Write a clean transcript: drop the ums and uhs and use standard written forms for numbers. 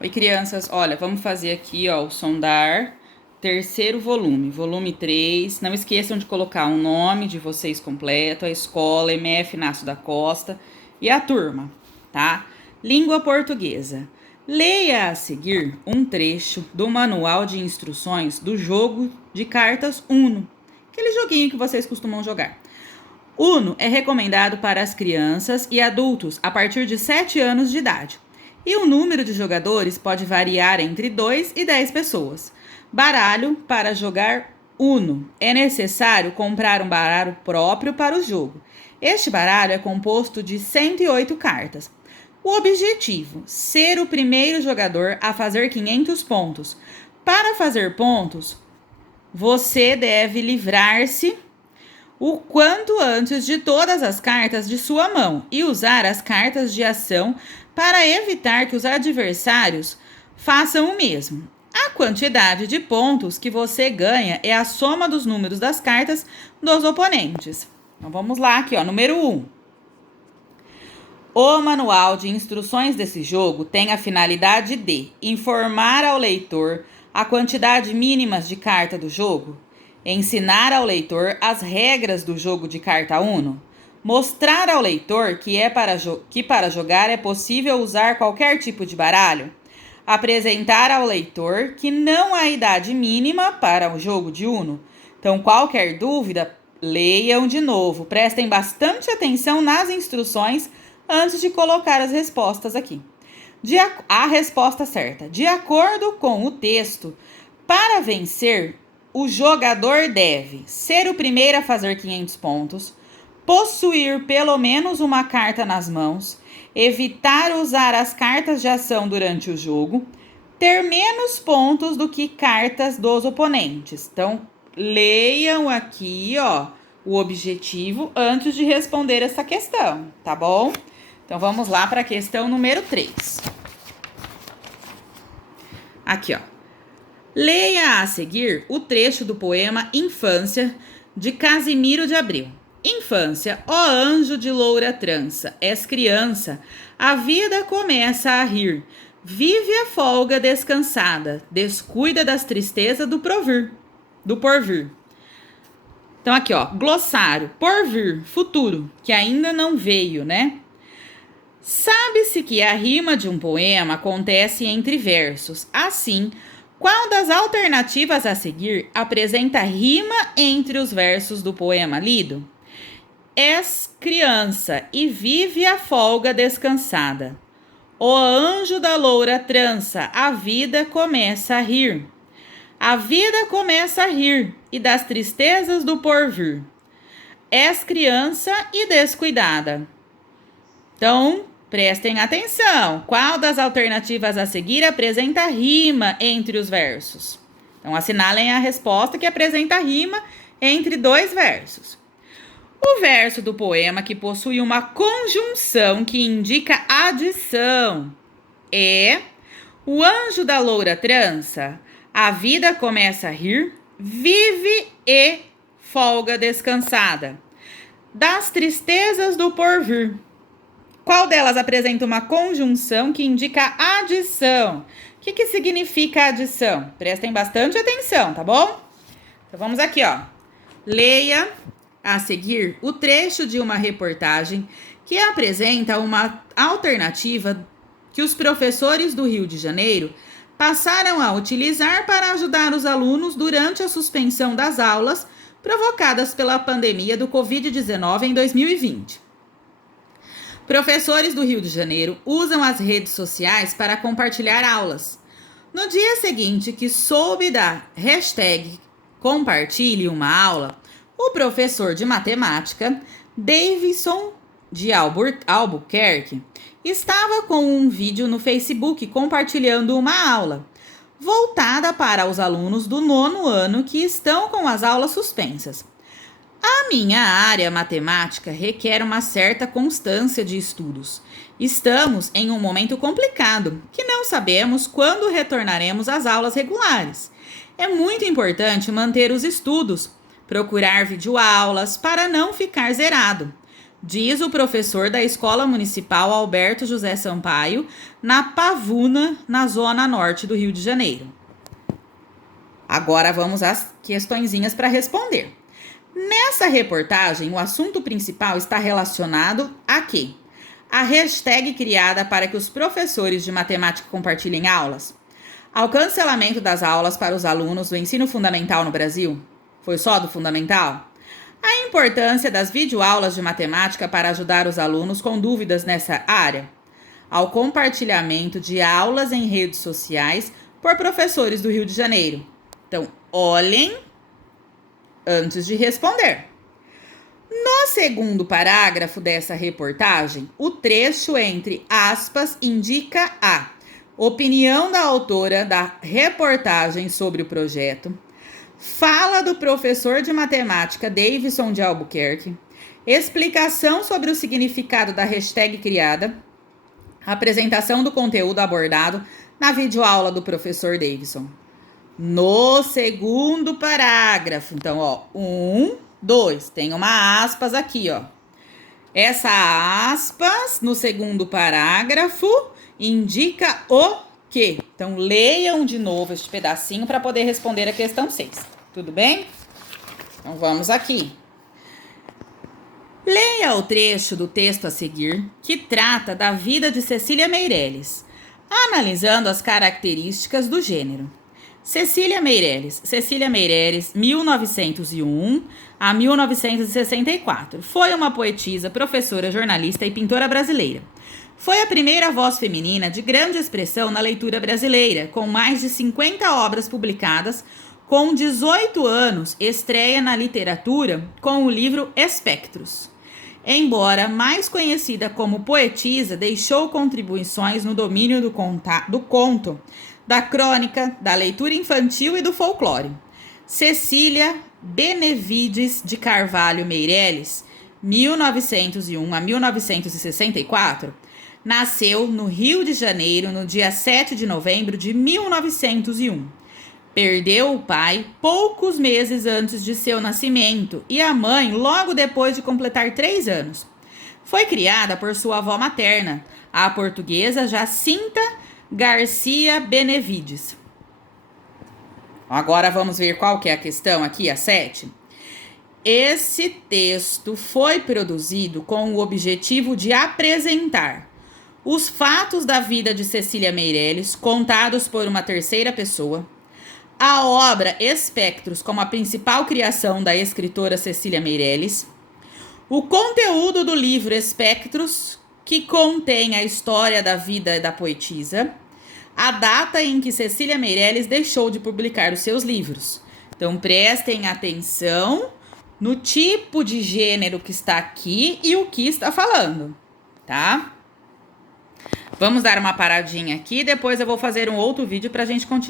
Oi, crianças. Olha, vamos fazer aqui, ó, o sondar, terceiro volume, volume 3. Não esqueçam de colocar o nome de vocês completo, a escola, MF Inácio da Costa e a turma, tá? Língua portuguesa. Leia a seguir um trecho do manual de instruções do jogo de cartas Uno, aquele joguinho que vocês costumam jogar. Uno é recomendado para as crianças e adultos a partir de 7 anos de idade. E o número de jogadores pode variar entre 2 e 10 pessoas. Baralho para jogar Uno. É necessário comprar um baralho próprio para o jogo. Este baralho é composto de 108 cartas. O objetivo: ser o primeiro jogador a fazer 500 pontos. Para fazer pontos, você deve livrar-se o quanto antes de todas as cartas de sua mão e usar as cartas de ação para evitar que os adversários façam o mesmo. A quantidade de pontos que você ganha é a soma dos números das cartas dos oponentes. Então vamos lá aqui, ó, número 1. O manual de instruções desse jogo tem a finalidade de informar ao leitor a quantidade mínima de carta do jogo, ensinar ao leitor as regras do jogo de carta Uno, mostrar ao leitor que para jogar é possível usar qualquer tipo de baralho, apresentar ao leitor que não há idade mínima para o jogo de Uno. Então, qualquer dúvida, leiam de novo, prestem bastante atenção nas instruções antes de colocar as respostas aqui. A resposta certa. De acordo com o texto, para vencer, o jogador deve ser o primeiro a fazer 500 pontos, possuir pelo menos uma carta nas mãos, evitar usar as cartas de ação durante o jogo, ter menos pontos do que cartas dos oponentes. Então, leiam aqui, ó, o objetivo antes de responder essa questão, tá bom? Então, vamos lá para a questão número 3. Aqui, ó. Leia a seguir o trecho do poema Infância, de Casimiro de Abreu. Infância, ó anjo de loura trança, és criança, a vida começa a rir. Vive a folga descansada, descuida das tristezas do porvir. Então aqui, ó, glossário, porvir, futuro, que ainda não veio, né? Sabe-se que a rima de um poema acontece entre versos. Assim, qual das alternativas a seguir apresenta rima entre os versos do poema lido? És criança e vive a folga descansada. Ó anjo da loura trança, a vida começa a rir. A vida começa a rir e das tristezas do porvir. És criança e descuidada. Então, prestem atenção. Qual das alternativas a seguir apresenta rima entre os versos? Então, assinalem a resposta que apresenta rima entre dois versos. O verso do poema que possui uma conjunção que indica adição é: o anjo da loura trança, a vida começa a rir, vive e folga descansada. Das tristezas do porvir. Qual delas apresenta uma conjunção que indica adição? O que significa adição? Prestem bastante atenção, tá bom? Então vamos aqui, ó. Leia a seguir o trecho de uma reportagem que apresenta uma alternativa que os professores do Rio de Janeiro passaram a utilizar para ajudar os alunos durante a suspensão das aulas provocadas pela pandemia do Covid-19 em 2020. Professores do Rio de Janeiro usam as redes sociais para compartilhar aulas. No dia seguinte que soube da hashtag Compartilhe uma aula, o professor de matemática, Davidson de Albuquerque, estava com um vídeo no Facebook compartilhando uma aula, voltada para os alunos do 9º ano que estão com as aulas suspensas. A minha área matemática requer uma certa constância de estudos. Estamos em um momento complicado, que não sabemos quando retornaremos às aulas regulares. É muito importante manter os estudos, procurar videoaulas para não ficar zerado. diz o professor da Escola Municipal Alberto José Sampaio, na Pavuna, na zona norte do Rio de Janeiro. Agora vamos às questõezinhas para responder. Nessa reportagem, o assunto principal está relacionado a quê? A hashtag criada para que os professores de matemática compartilhem aulas? Ao cancelamento das aulas para os alunos do ensino fundamental no Brasil? Foi só do fundamental? A importância das videoaulas de matemática para ajudar os alunos com dúvidas nessa área? Ao compartilhamento de aulas em redes sociais por professores do Rio de Janeiro? Então, olhem antes de responder. No segundo parágrafo dessa reportagem, o trecho entre aspas indica a opinião da autora da reportagem sobre o projeto, fala do professor de matemática Davidson de Albuquerque, explicação sobre o significado da hashtag criada, apresentação do conteúdo abordado na videoaula do professor Davidson. No segundo parágrafo, então, 1, 2, tem uma aspas aqui, Essa aspas, no segundo parágrafo, indica o quê? Então, leiam de novo este pedacinho para poder responder a questão 6. Tudo bem? Então, vamos aqui. Leia o trecho do texto a seguir, que trata da vida de Cecília Meirelles, analisando as características do gênero. Cecília Meirelles, 1901 a 1964. Foi uma poetisa, professora, jornalista e pintora brasileira. Foi a primeira voz feminina de grande expressão na leitura brasileira, com mais de 50 obras publicadas. Com 18 anos, estreia na literatura com o livro Espectros. Embora mais conhecida como poetisa, deixou contribuições no domínio do conto, da crônica, da leitura infantil e do folclore. Cecília Benevides de Carvalho Meirelles, 1901 a 1964, nasceu no Rio de Janeiro no dia 7 de novembro de 1901. Perdeu o pai poucos meses antes de seu nascimento e a mãe logo depois de completar 3 anos. Foi criada por sua avó materna, a portuguesa Jacinta Garcia Benevides. Agora vamos ver qual que é a questão aqui, a 7. Esse texto foi produzido com o objetivo de apresentar os fatos da vida de Cecília Meirelles, contados por uma terceira pessoa, a obra Espectros como a principal criação da escritora Cecília Meirelles, o conteúdo do livro Espectros, que contém a história da vida da poetisa, a data em que Cecília Meirelles deixou de publicar os seus livros. Então, prestem atenção no tipo de gênero que está aqui e o que está falando, tá? Vamos dar uma paradinha aqui, depois eu vou fazer um outro vídeo para a gente continuar.